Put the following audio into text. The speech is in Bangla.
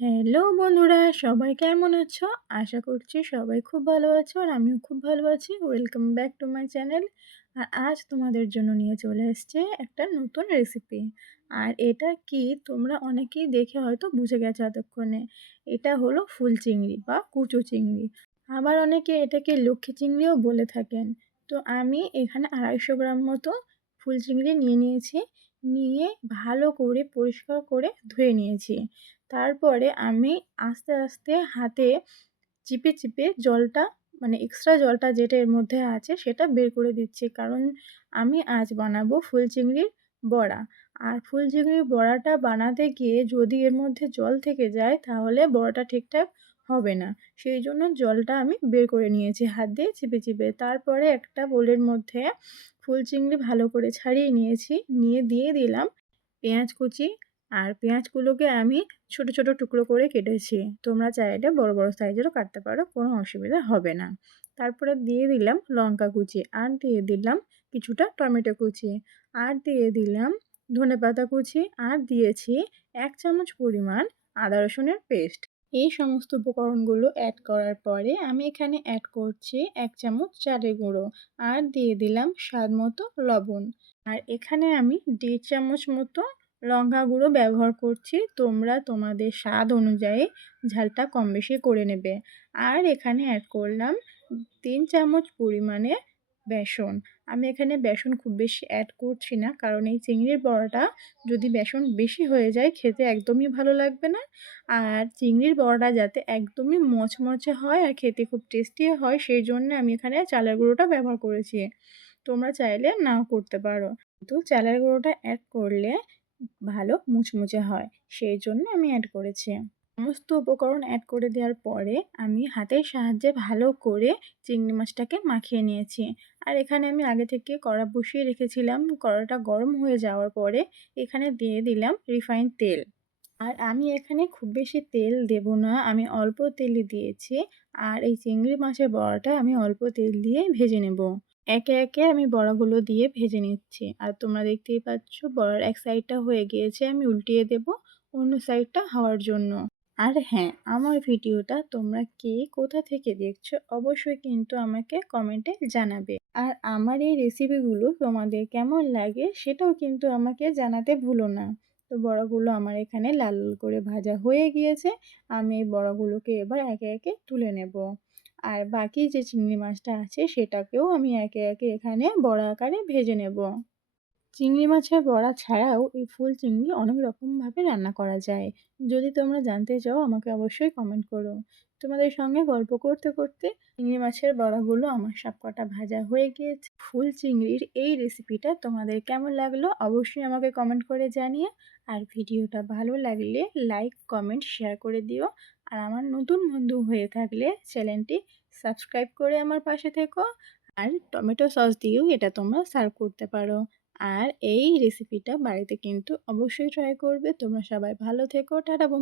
হ্যালো বন্ধুরা, সবাই কেমন আছো? আশা করছি সবাই খুব ভালো আছো আর আমিও খুব ভালো আছি। Welcome back to my channel. আর আজ তোমাদের জন্য নিয়ে চলে এসেছি একটা নতুন রেসিপি। আর এটা কি তোমরা অনেকেই দেখে হয়তো বুঝে গেছো এতক্ষণে। এটা হলো ফুল চিংড়ি বা কুচো চিংড়ি। আবার অনেকে এটাকে লক্ষ্মী চিংড়িও বলে থাকেন। তো আমি এখানে 250 গ্রাম মতো ফুল চিংড়ি নিয়ে নিয়েছি। নিয়ে ভালো করে পরিষ্কার করে ধুয়ে নিয়েছি। তারপরে আমি আস্তে আস্তে হাতে চিপে চিপে জলটা মানে এক্সট্রা জলটা যেটা এর মধ্যে আছে সেটা বের করে দিচ্ছি। কারণ আমি আজ বানাবো ফুল চিংড়ির বড়া। আর ফুল চিংড়ির বড়াটা বানাতে গিয়ে যদি এর মধ্যে জল থেকে যায় তাহলে বড়াটা ঠিকঠাক হবে না। সেই জন্য জলটা আমি বের করে নিয়েছি হাত দিয়ে চিপে চিপে। তারপরে একটা বোলের মধ্যে ফুল চিংড়ি ভালো করে ছাড়িয়ে নিয়েছি। নিয়ে দিয়ে দিলাম পেঁয়াজ কুচি। আর পেঁয়াজগুলোকে আমি ছোট ছোট টুকরো করে কেটেছি। তোমরা চাইলে বড় বড় সাইজেরও কাটতে পারো, কোনো অসুবিধা হবে না। তারপরে দিয়ে দিলাম লঙ্কা কুচি, আর দিয়ে দিলাম কিছুটা টমেটো কুচি, আর দিয়ে দিলাম ধনেপাতা কুচি, আর দিয়েছি 1 চামচ পরিমাণ আদা রসুনের পেস্ট। এই সমস্ত উপকরণগুলো অ্যাড করার পরে আমি এখানে অ্যাড করছি 1 চামচ চালের গুঁড়ো, আর দিয়ে দিলাম স্বাদ মতো লবণ। আর এখানে আমি 1.5 চামচ মতো লঙ্কা গুঁড়ো ব্যবহার করছি। তোমরা তোমাদের স্বাদ অনুযায়ী ঝালটা কম বেশি করে নেবে। আর এখানে অ্যাড করলাম 3 চামচ পরিমাণে বেসন। আমি এখানে বেসন খুব বেশি অ্যাড করছি না, কারণ এই চিংড়ির বড়াটা যদি বেসন বেশি হয়ে যায় খেতে একদমই ভালো লাগবে না। আর চিংড়ির বড়াটা যাতে একদমই মচমচে হয় আর খেতে খুব টেস্টি হয়, সেই জন্য আমি এখানে চালের গুঁড়োটা ব্যবহার করেছি। তোমরা চাইলে নাও করতে পারো, কিন্তু চালের গুঁড়োটা অ্যাড করলে ভালো মুচমুচে হয়, সেই জন্য আমি অ্যাড করেছি। সমস্ত উপকরণ অ্যাড করে দেওয়ার পরে আমি হাতের সাহায্যে ভালো করে চিংড়ি মাছটাকে মাখিয়ে নিয়েছি। আর এখানে আমি আগে থেকে কড়া বসিয়ে রেখেছিলাম। কড়াটা গরম হয়ে যাওয়ার পরে এখানে দিয়ে দিলাম রিফাইন তেল। আর আমি এখানে খুব বেশি তেল দেব না, আমি অল্প তেলই দিয়েছি। আর এই চিংড়ি মাছের বড়াটা আমি অল্প তেল দিয়ে ভেজে নেব। একে একে আমি বড়াগুলো দিয়ে ভেজে নিচ্ছি। আর তোমরা দেখতেই পাচ্ছ বড়ার এক সাইডটা হয়ে গিয়েছে, আমি উল্টিয়ে দেব অন্য সাইডটা হওয়ার জন্য। আর হ্যাঁ, আমার ভিডিওটা তোমরা কে কোথা থেকে দেখছো অবশ্যই কিন্তু আমাকে কমেন্টে জানাবে। আর আমার এই রেসিপিগুলো তোমাদের কেমন লাগে সেটাও কিন্তু আমাকে জানাতে ভুলো না। তো বড়াগুলো আমার এখানে লাল লাল করে ভাজা হয়ে গিয়েছে। আমি এই বড়াগুলোকে এবার একে একে তুলে নেব। আর বাকি যে চিংড়ি মাছটা আছে সেটাকেও আমি একে একে এখানে বড়া আকারে ভেজে নেব। চিংড়ি মাছের বড়া ছাড়াও এই ফুল চিংড়ি অনেক রকমভাবে রান্না করা যায়। যদি তোমরা জানতে চাও আমাকে অবশ্যই কমেন্ট করো। তোমাদের সঙ্গে গল্প করতে করতে চিংড়ি মাছের বড়াগুলো আমার সবকটা ভাজা হয়ে গিয়েছে। ফুল চিংড়ির এই রেসিপিটা তোমাদের কেমন লাগলো অবশ্যই আমাকে কমেন্ট করে জানিও। আর ভিডিওটা ভালো লাগলে লাইক কমেন্ট শেয়ার করে দিও। আর আমার নতুন বন্ধু হয়ে থাকলে চ্যানেলটি সাবস্ক্রাইব করে আমার পাশে থেকো। আর টমেটো সস দিয়েও এটা তোমরা সার্ভ করতে পারো। আর এই রেসিপিটা বাড়িতে কিন্তু অবশ্যই ট্রাই করবে। তোমরা সবাই ভালো থেকো। টাটা বন্ধু।